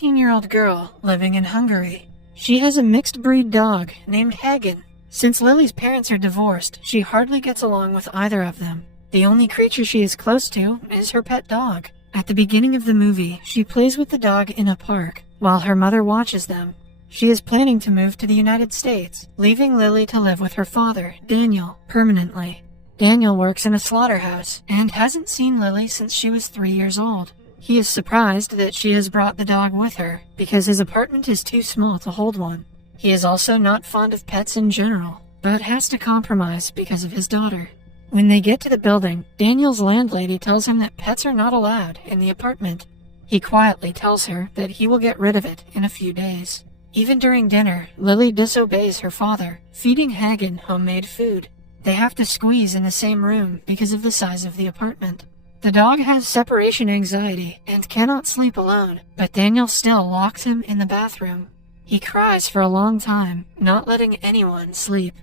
16-year-old girl living in Hungary. She has a mixed-breed dog named Hagen. Since Lily's parents are divorced, she hardly gets along with either of them. The only creature she is close to is her pet dog. At the beginning of the movie, she plays with the dog in a park, while her mother watches them. She is planning to move to the United States, leaving Lily to live with her father, Daniel, permanently. Daniel works in a slaughterhouse and hasn't seen Lily since she was 3 years old. He is surprised that she has brought the dog with her because his apartment is too small to hold one. He is also not fond of pets in general, but has to compromise because of his daughter. When they get to the building, Daniel's landlady tells him that pets are not allowed in the apartment. He quietly tells her that he will get rid of it in a few days. Even during dinner, Lily disobeys her father, feeding Hagen homemade food. They have to squeeze in the same room because of the size of the apartment. The dog has separation anxiety and cannot sleep alone, but Daniel still locks him in the bathroom. He cries for a long time, not letting anyone sleep.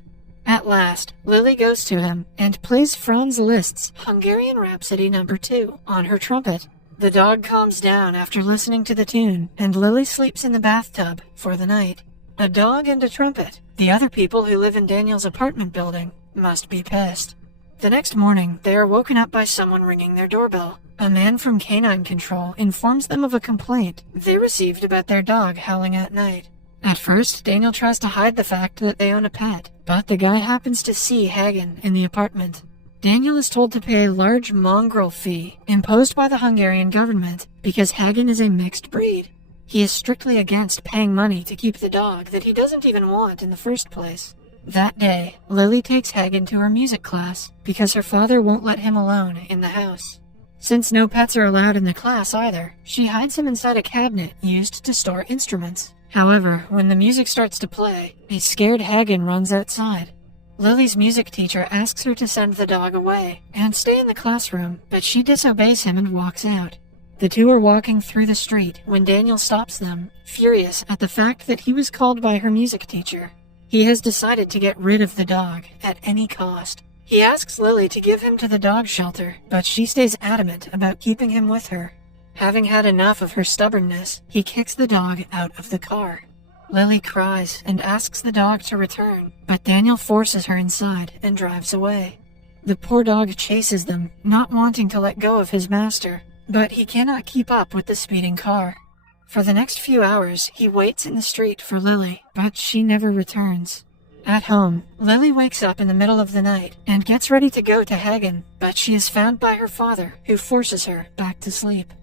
At last, Lily goes to him and plays Franz Liszt's Hungarian Rhapsody No. 2 on her trumpet. The dog calms down after listening to the tune, and Lily sleeps in the bathtub for the night. A dog and a trumpet. The other people who live in Daniel's apartment building must be pissed. The next morning, they are woken up by someone ringing their doorbell. A man from Canine Control informs them of a complaint they received about their dog howling at night. At first, Daniel tries to hide the fact that they own a pet, but the guy happens to see Hagen in the apartment. Daniel is told to pay a large mongrel fee imposed by the Hungarian government because Hagen is a mixed breed. He is strictly against paying money to keep the dog that he doesn't even want in the first place. That day, Lily takes Hagen to her music class because her father won't let him alone in the house. Since no pets are allowed in the class either, she hides him inside a cabinet used to store instruments. However, when the music starts to play, a scared Hagen runs outside. Lily's music teacher asks her to send the dog away and stay in the classroom, but she disobeys him and walks out. The two are walking through the street when Daniel stops them, furious at the fact that he was called by her music teacher. He has decided to get rid of the dog at any cost. He asks Lily to give him to the dog shelter, but she stays adamant about keeping him with her. Having had enough of her stubbornness, he kicks the dog out of the car. Lily cries and asks the dog to return, but Daniel forces her inside and drives away. The poor dog chases them, not wanting to let go of his master, but he cannot keep up with the speeding car. For the next few hours, he waits in the street for Lily, but she never returns. At home, Lily wakes up in the middle of the night and gets ready to go to Hagen, but she is found by her father, who forces her back to sleep.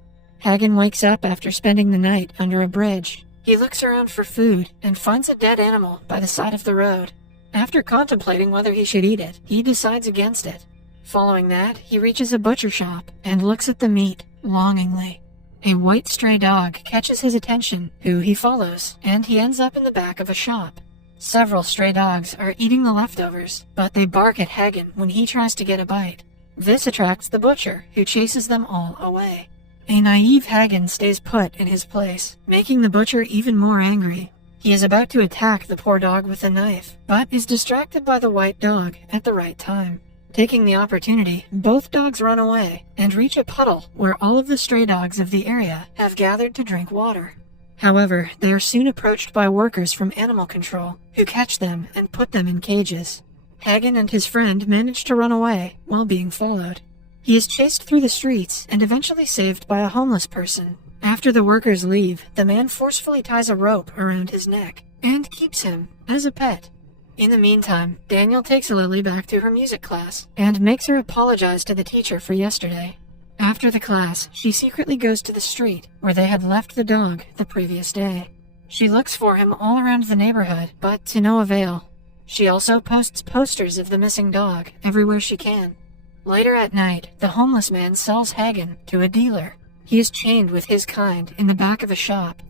Hagen wakes up after spending the night under a bridge. He looks around for food and finds a dead animal by the side of the road. After contemplating whether he should eat it, he decides against it. Following that, he reaches a butcher shop and looks at the meat longingly. A white stray dog catches his attention, who he follows, and he ends up in the back of a shop. Several stray dogs are eating the leftovers, but they bark at Hagen when he tries to get a bite. This attracts the butcher, who chases them all away. A naive Hagen stays put in his place, making the butcher even more angry. He is about to attack the poor dog with a knife, but is distracted by the white dog at the right time. Taking the opportunity, both dogs run away and reach a puddle where all of the stray dogs of the area have gathered to drink water. However, they are soon approached by workers from animal control, who catch them and put them in cages. Hagen and his friend manage to run away while being followed. He is chased through the streets and eventually saved by a homeless person. After the workers leave, the man forcefully ties a rope around his neck and keeps him as a pet. In the meantime, Daniel takes Lily back to her music class and makes her apologize to the teacher for yesterday. After the class, she secretly goes to the street where they had left the dog the previous day. She looks for him all around the neighborhood, but to no avail. She also posts posters of the missing dog everywhere she can. Later at night, the homeless man sells Hagen to a dealer. He is chained with his kind in the back of a shop.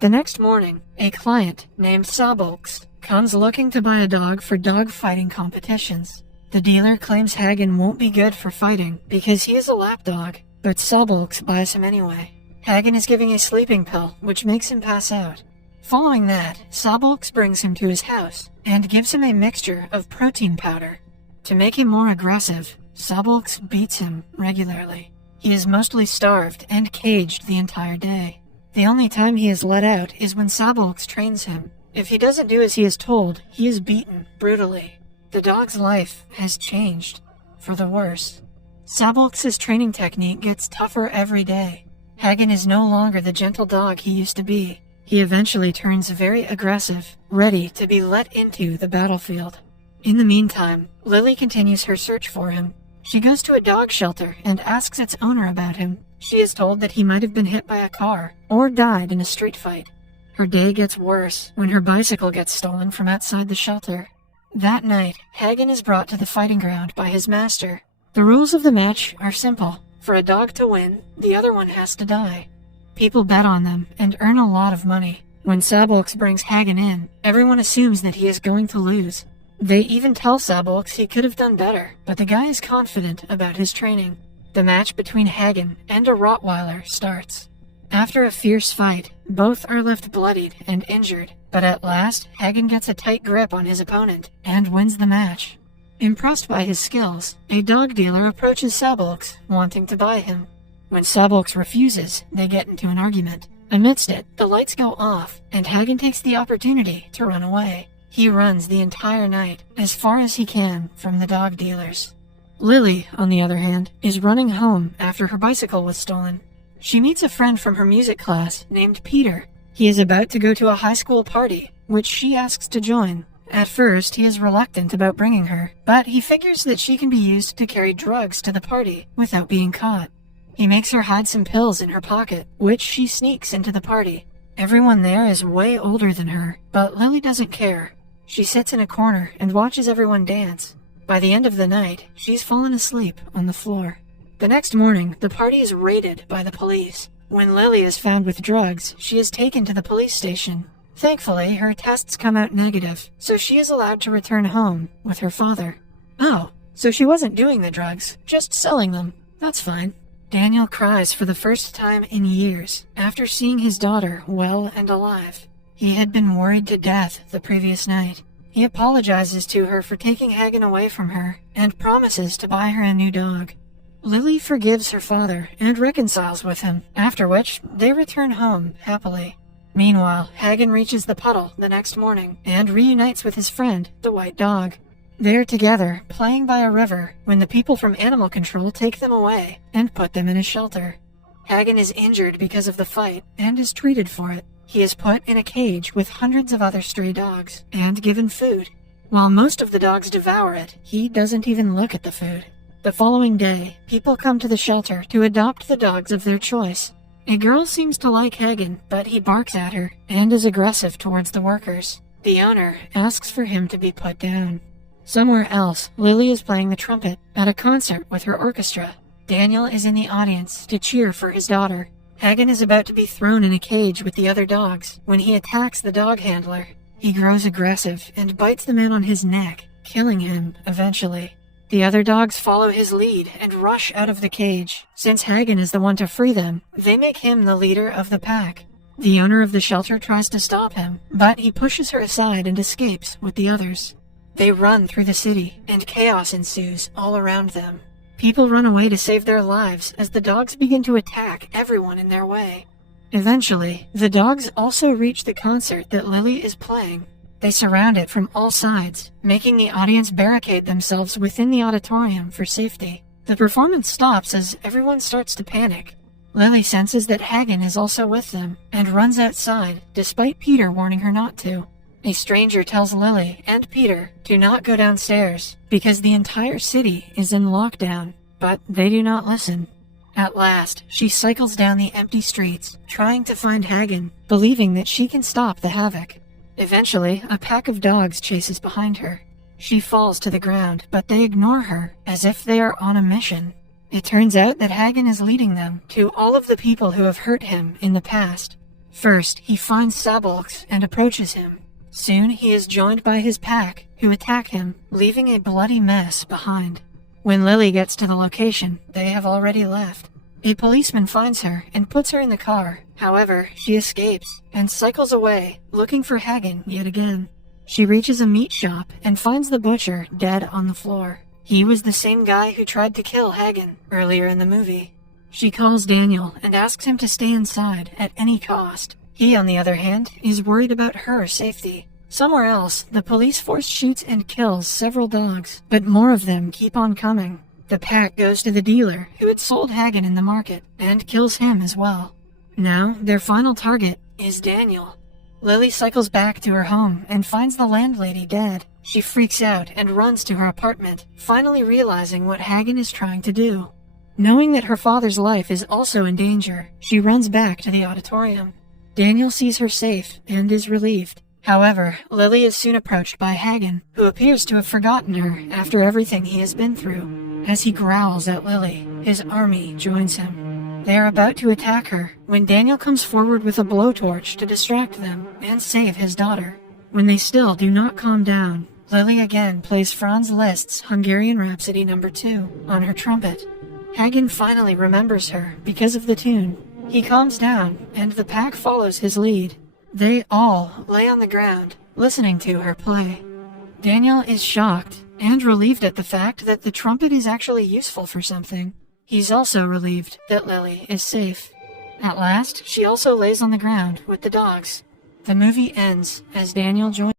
The next morning, a client named Sabolks comes looking to buy a dog for dog fighting competitions. The dealer claims Hagen won't be good for fighting because he is a lapdog, but Sabolks buys him anyway. Hagen is giving a sleeping pill, which makes him pass out. Following that, Sabolks brings him to his house and gives him a mixture of protein powder. To make him more aggressive, Sabolks beats him regularly. He is mostly starved and caged the entire day. The only time he is let out is when Sabolx trains him. If he doesn't do as he is told, he is beaten brutally. The dog's life has changed, for the worse. Sabolx's training technique gets tougher every day. Hagen is no longer the gentle dog he used to be. He eventually turns very aggressive, ready to be let into the battlefield. In the meantime, Lily continues her search for him. She goes to a dog shelter and asks its owner about him. She is told that he might have been hit by a car or died in a street fight. Her day gets worse when her bicycle gets stolen from outside the shelter. That night, Hagen is brought to the fighting ground by his master. The rules of the match are simple. For a dog to win, the other one has to die. People bet on them and earn a lot of money. When Sabolx brings Hagen in, everyone assumes that he is going to lose. They even tell Sabolx he could have done better, but the guy is confident about his training. The match between Hagen and a Rottweiler starts. After a fierce fight, both are left bloodied and injured, but at last, Hagen gets a tight grip on his opponent and wins the match. Impressed by his skills, a dog dealer approaches Sabolx, wanting to buy him. When Sabolx refuses, they get into an argument. Amidst it, the lights go off, and Hagen takes the opportunity to run away. He runs the entire night, as far as he can, from the dog dealers. Lily, on the other hand, is running home after her bicycle was stolen. She meets a friend from her music class named Peter. He is about to go to a high school party, which she asks to join. At first, he is reluctant about bringing her, but he figures that she can be used to carry drugs to the party without being caught. He makes her hide some pills in her pocket, which she sneaks into the party. Everyone there is way older than her, but Lily doesn't care. She sits in a corner and watches everyone dance. By the end of the night, she's fallen asleep on the floor. The next morning, the party is raided by the police. When Lily is found with drugs, she is taken to the police station. Thankfully, her tests come out negative, so she is allowed to return home with her father. Oh, so she wasn't doing the drugs, just selling them. That's fine. Daniel cries for the first time in years after seeing his daughter well and alive. He had been worried to death the previous night. He apologizes to her for taking Hagen away from her and promises to buy her a new dog. Lily forgives her father and reconciles with him, after which they return home happily. Meanwhile, Hagen reaches the puddle the next morning and reunites with his friend, the white dog. They are together, playing by a river, when the people from animal control take them away and put them in a shelter. Hagen is injured because of the fight and is treated for it. He is put in a cage with hundreds of other stray dogs and given food. While most of the dogs devour it, he doesn't even look at the food. The following day, people come to the shelter to adopt the dogs of their choice. A girl seems to like Hagen, but he barks at her and is aggressive towards the workers. The owner asks for him to be put down. Somewhere else, Lily is playing the trumpet at a concert with her orchestra. Daniel is in the audience to cheer for his daughter. Hagen is about to be thrown in a cage with the other dogs when he attacks the dog handler. He grows aggressive and bites the man on his neck, killing him eventually. The other dogs follow his lead and rush out of the cage. Since Hagen is the one to free them, they make him the leader of the pack. The owner of the shelter tries to stop him, but he pushes her aside and escapes with the others. They run through the city, and chaos ensues all around them. People run away to save their lives as the dogs begin to attack everyone in their way. Eventually, the dogs also reach the concert that Lily is playing. They surround it from all sides, making the audience barricade themselves within the auditorium for safety. The performance stops as everyone starts to panic. Lily senses that Hagen is also with them and runs outside, despite Peter warning her not to. A stranger tells Lily and Peter to not go downstairs because the entire city is in lockdown, but they do not listen. At last, she cycles down the empty streets, trying to find Hagen, believing that she can stop the havoc. Eventually, a pack of dogs chases behind her. She falls to the ground, but they ignore her, as if they are on a mission. It turns out that Hagen is leading them to all of the people who have hurt him in the past. First, he finds Sabolx and approaches him. Soon, he is joined by his pack, who attack him, leaving a bloody mess behind. When Lily gets to the location, they have already left. A policeman finds her and puts her in the car. However, she escapes and cycles away, looking for Hagen yet again. She reaches a meat shop and finds the butcher dead on the floor. He was the same guy who tried to kill Hagen earlier in the movie. She calls Daniel and asks him to stay inside at any cost. He, on the other hand, is worried about her safety. Somewhere else, the police force shoots and kills several dogs, but more of them keep on coming. The pack goes to the dealer who had sold Hagen in the market and kills him as well. Now, their final target is Daniel. Lily cycles back to her home and finds the landlady dead. She freaks out and runs to her apartment, finally realizing what Hagen is trying to do. Knowing that her father's life is also in danger, she runs back to the auditorium. Daniel sees her safe and is relieved. However, Lily is soon approached by Hagen, who appears to have forgotten her after everything he has been through. As he growls at Lily, his army joins him. They are about to attack her when Daniel comes forward with a blowtorch to distract them and save his daughter. When they still do not calm down, Lily again plays Franz Liszt's Hungarian Rhapsody No. 2 on her trumpet. Hagen finally remembers her because of the tune. He calms down, and the pack follows his lead. They all lay on the ground, listening to her play. Daniel is shocked and relieved at the fact that the trumpet is actually useful for something. He's also relieved that Lily is safe. At last, she also lays on the ground with the dogs. The movie ends as Daniel joins